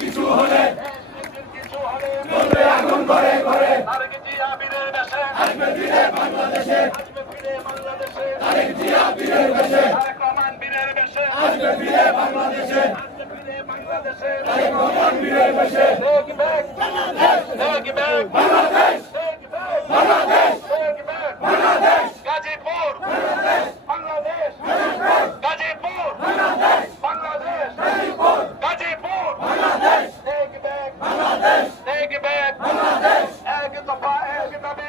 কিছু হলে আগুন ঘরে ঘরে তারেক জিয়া বীরের বেশে আসবে ফিরে বাংলাদেশে তারেক জিয়া বীরের বেশে তারেক রহমান বীরের বেশে আসবে ফিরে বাংলাদেশে তারেক রহমান বীরের বেশে take back Bangladesh Bangladesh Bangladesh Gazipur Bangladesh Gazipur Bangladesh Bangladesh Gazipur Bangladesh take back Bangladesh take back Bangladesh এক দফা এক দাবি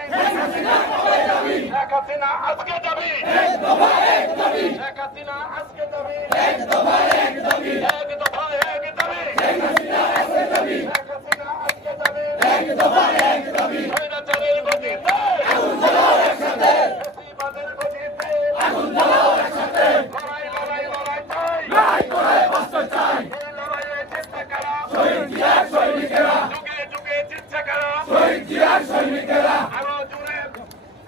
শেখ হাসিনা আজকে দাবি এক দফা এক দাবি শেখ হাসিনা আজকে দাবি এক দফা এক দাবি এক দফা এক দাবি শেখ হাসিনা আজকে দাবি শেখ হাসিনা আজকে দাবি এক দফা এক দাবি স্বৈরাচারের গতিতে আগুন জ্বালাও একসাথে ফ্যাসিবাদের গতিতে আগুন জ্বালাও একসাথে লড়াই লড়াই লড়াই চাই লড়াই করে বাঁচতে চাই এই লড়াইয়ে জিতবে কারা শহীদ জিয়ার সৈনিকেরা যুগে যুগে জিতছে কারা শহীদ জিয়ার সৈনিকেরা আরো জোরে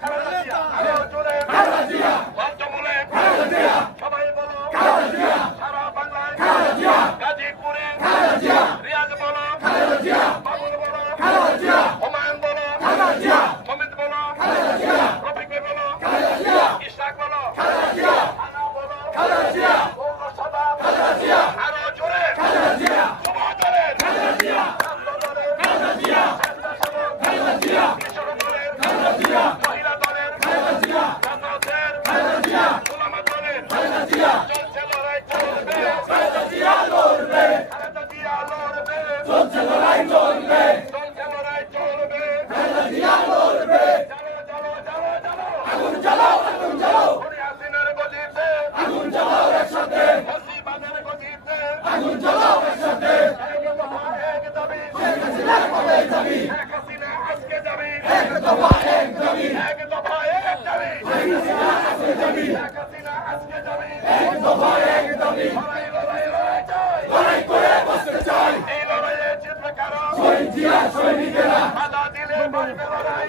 খালেদা জিয়া আরো জোরে খালেদা জিয়া বর্তমানে খালেদা জিয়া সবাই বলো খালেদা জিয়া সারা বাংলায় খালেদা জিয়া গাজীপুরে খালেদা জিয়া রিয়াজ বলো খালেদা জিয়া বাবুল বলো খালেদা জিয়া হুমায়ুন বলো খালেদা জিয়া সমিত বলো খালেদা জিয়া রফিক বলো খালেদা জিয়া ইশরাক বলো খালেদা জিয়া আনা বলো খালেদা জিয়া ওগো সদা খালেদা জিয়া আরো জোরে খালেদা জিয়া সমাজের খালেদা জিয়া ছাত্রদের খালেদা জিয়া স্বেচ্ছাসেবক খালেদা জিয়া কৃষক দলের খালেদা জিয়া মহিলা দলের খালেদা জিয়া ছাত্রদের খালেদা জিয়া ওলামা দলের খালেদা জিয়া চলছে লড়াই চলবে খালেদা জিয়া লড়বে খালেদা জিয়া লড়বে চলছে লড়াই চলবে চলছে লড়াই চলবে খালেদা জিয়া লড়বে চলো চলো চলো চলো আগুন জ্বালাও আগুন জ্বালাও খুনি হাসিনার গদিতে আগুন জ্বালাও একসাথে ফ্যাসিবাদের গদিতে আগুন জ্বালাও একসাথে এক দফা এক দাবি শেখ হাসিনা কবে যাবি শেখ হাসিনা আজকে যাবি এক দফা এক দাবি এক দফা এক দাবি শেখ হাসিনা আজকে যাবি শেখ হাসিনা আজকে যাবি এক দফা এক দাবি লড়াই লড়াই লড়াই চাই লড়াই করে বাঁচতে চাই এই লড়াইয়ে জিতবে কারা শহীদ জিয়ার সৈনিকেরা বাধা দিলে বাড়বে লড়াই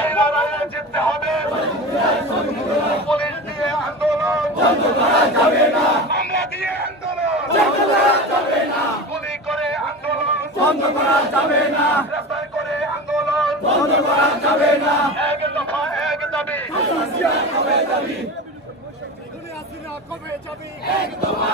এই লড়াইয়ে জিততে হবে পুলিশ দিয়ে আন্দোলন বন্ধ করা যাবে না মামলা দিয়ে আন্দোলন বন্ধ করা যাবে না গুলি করে আন্দোলন বন্ধ করা যাবে না গ্রেফতার করে আন্দোলন বন্ধ করা যাবে না এক দফা এক দাবি কবে যাবি এক দফা